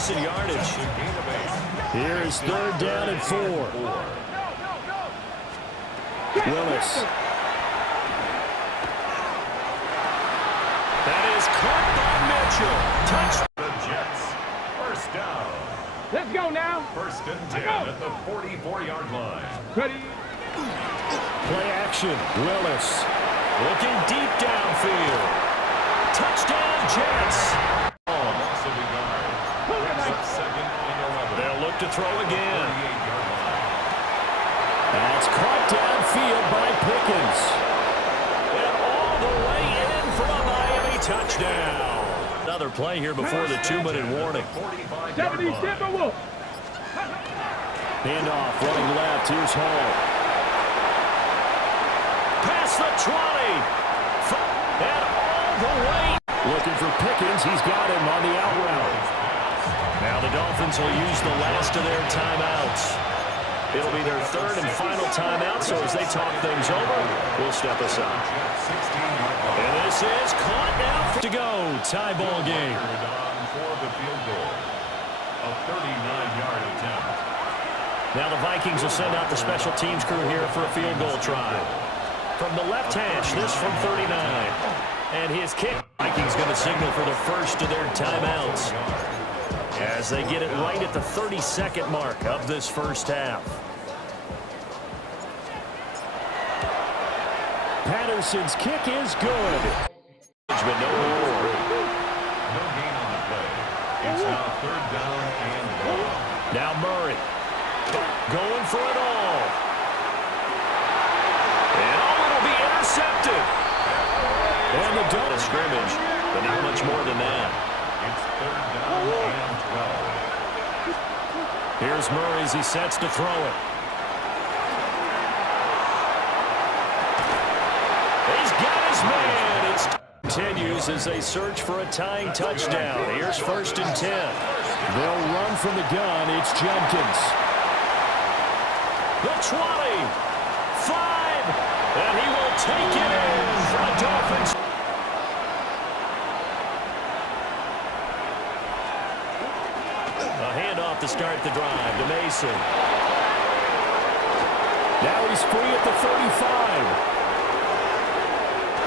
decent yardage. Here is third down and 4. Willis. That is caught by Mitchell. Touch. The Jets. First down. Let's go now. First and 10 at the 44-yard line. Ready. Play action. Willis. Looking deep downfield. Touchdown, Jets. Loss of a yard. Brings up second and 11. They'll look to throw again. 48-yard line. That's caught downfield by Pickens. And all the way in for a Miami touchdown. Another play here before the 2-minute warning. 45-yard line. Handoff, running left. Here's Hall. Past the 20. And all the way. Looking for Pickens. He's got him on the out route. Now the Dolphins will use the last of their timeouts. It'll be their third and final timeout, so as they talk things over, we'll step aside. And this is caught now to go. Tie ball game. For the field goal. A 39-yard attempt. Now the Vikings will send out the special teams crew here for a field goal try. From the left hash, this from 39. And his kick. Vikings going to signal for the first of their timeouts as they get it right at the 32nd mark of this first half. Patterson's kick is good. But no more. No gain on the play. It's now third down and long. Now Murray going for it all. And it'll be intercepted. And the Not a scrimmage, but not much more than that. It's third down and 12. Here's Murray as he sets to throw it. He's got his man. It continues as they search for a tying touchdown. Here's first and 10. They'll run from the gun. It's Jenkins. The 20. 5. And he will take it in for the Dolphins. A handoff to start the drive to Mason. Now he's free at the 35.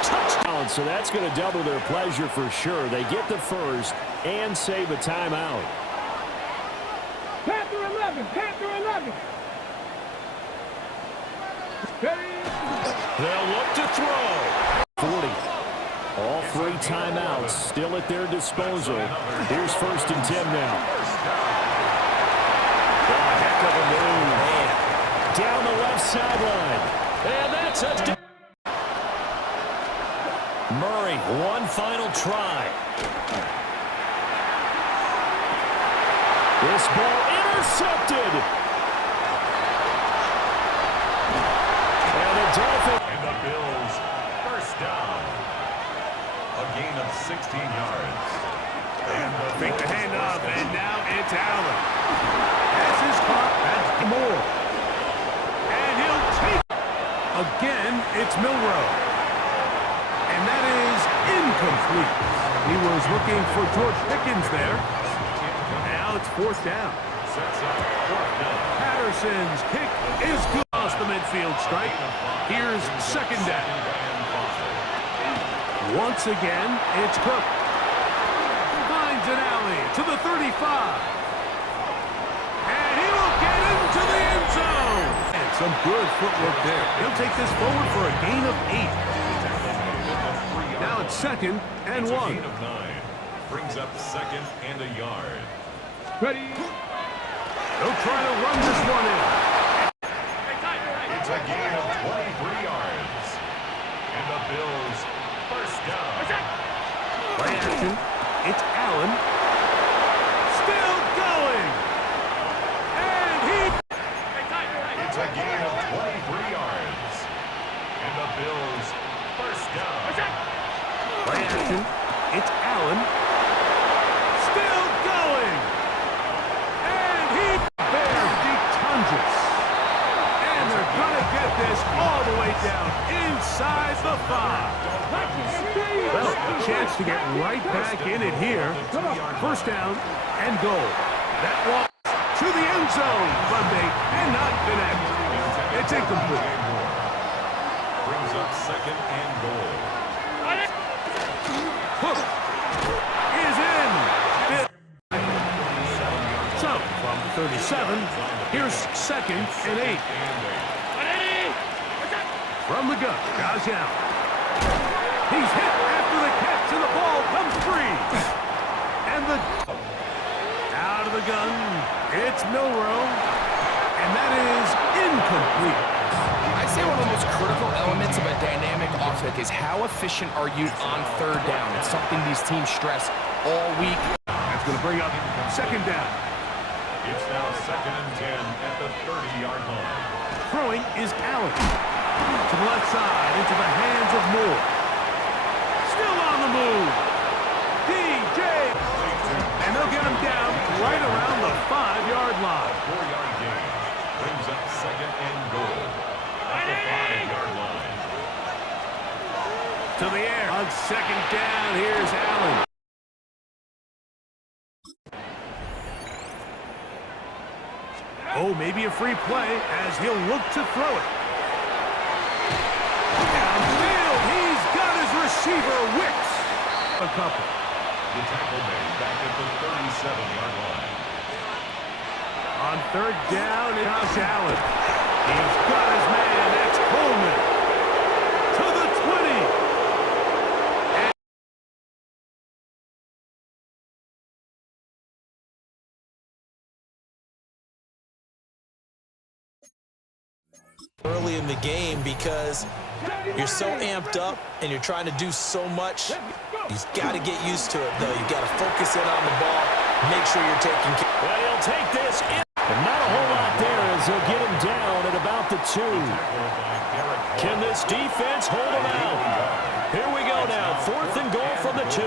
Touchdown. So that's going to double their pleasure for sure. They get the first and save a timeout. Panther 11. Panther 11. They'll look to throw. 40. All three timeouts still at their disposal. Here's first and 10 now. A heck of a move. Down the left sideline. And that's a... Murray, one final try. This ball intercepted. And the Dolphins. And the Bills, first down. A gain of 16 yards. And Fake the handoff, and now it's Allen. Pass is caught. That's Moore. And he'll take it. Again, it's Milrow. And that is incomplete. He was looking for George Pickens there. Now it's fourth down. sets up fourth down. Patterson's kick is good. Across the midfield strike. Here's second down. Once again, it's Cook. Finds an alley to the 35. And he will get into the end zone. And some good footwork there. He'll take this forward for a gain of 8. Now it's second and 1. Gain of 9. Brings up second and a yard. Ready. They'll try to run this one in. It's a gain of 23 yards. And the Bills first down. Play action. It's Allen. Still going. And he... It's a gain of 23 yards. And the Bills first down. Play action. It's Allen. Still going. And he... Bears deep tundras. And they're going to get this all the way down inside the 5. Well, a chance to to get right back in it here. First down and goal. That one to the end zone, but they cannot connect. It's incomplete. Brings up second and goal. Hook is in. So, from 37, here's second and 8. From the gun, Josh Allen. He's hit after the catch, and the ball comes free. And the out of the gun, it's Milroe, and that is incomplete. I say one of the most critical elements of a dynamic offense is how efficient are you on third down. It's something these teams stress all week. That's going to bring up second down. It's now second and 10 at the 30-yard line. Throwing is Allen. To the left side, into the hands of Moore. Still on the move. DJ. And they'll get him down right around the 5-yard line. 4-yard gain brings up second and goal at the 5-yard line. To the air. On second down, here's Allen. Oh, maybe a free play as he'll look to throw it. Downfield, he's got his receiver, Wicks. A couple. The tackle made back at the 37-yard line. On third down, Josh Allen. He's got his man, that's Coleman. To the 20. Early in the game because you're so amped up and you're trying to do so much. You've got to get used to it, though. You've got to focus in on the ball, make sure you're taking care. Well, he'll take this in. But not a whole lot there as he'll get him down at about the 2. Can this defense hold him out? Here we go now. 4th and goal from the 2.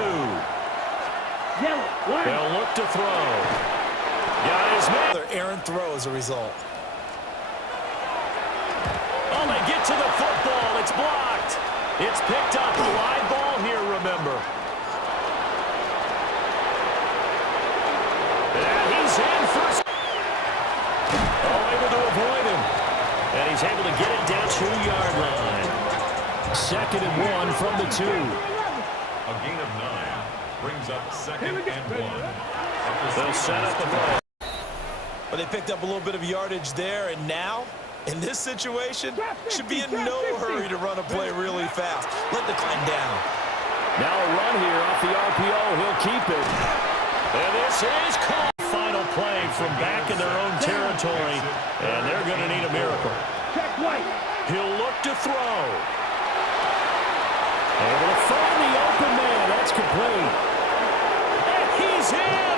They'll look to throw. Got his man. Another errant throw as a result. Oh, they get to the football. It's blocked. It's picked up. A live ball here, remember. And he's in first. Oh, able to avoid him. And he's able to get it down 2-yard line. 2nd and 1 from the 2. A gain of 9 brings up second and 1. They'll set up the ball. But they picked up a little bit of yardage there, and now, in this situation, should be in no hurry to run a play really fast. Let the climb down. Now a run here off the RPO. He'll keep it. And this is caught. Final play from back in their own territory, and they're going to need a miracle. He'll look to throw. Able to find the open man. That's complete. And he's in.